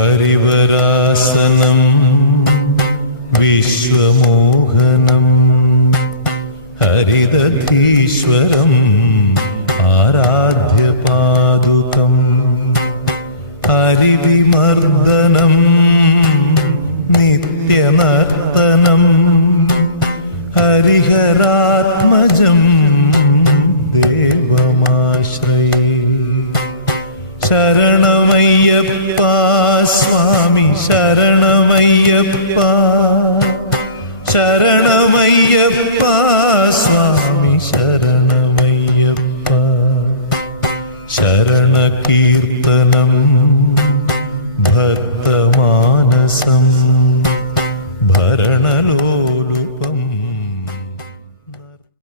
ഹരിവരാസനം വിശ്വമോഹനം ഹരിദധീശ്വരം ആരാധ്യപാദുകം ഹരിവിമർദ്ദനം നിത്യനർത്തനം ഹരിഹരാത്മജം ദേവമാശ്രയേ. ശരണമയ്യപ്പ സ്വാമി ശരണമയ്യപ്പ, ശരണമയ്യപ്പ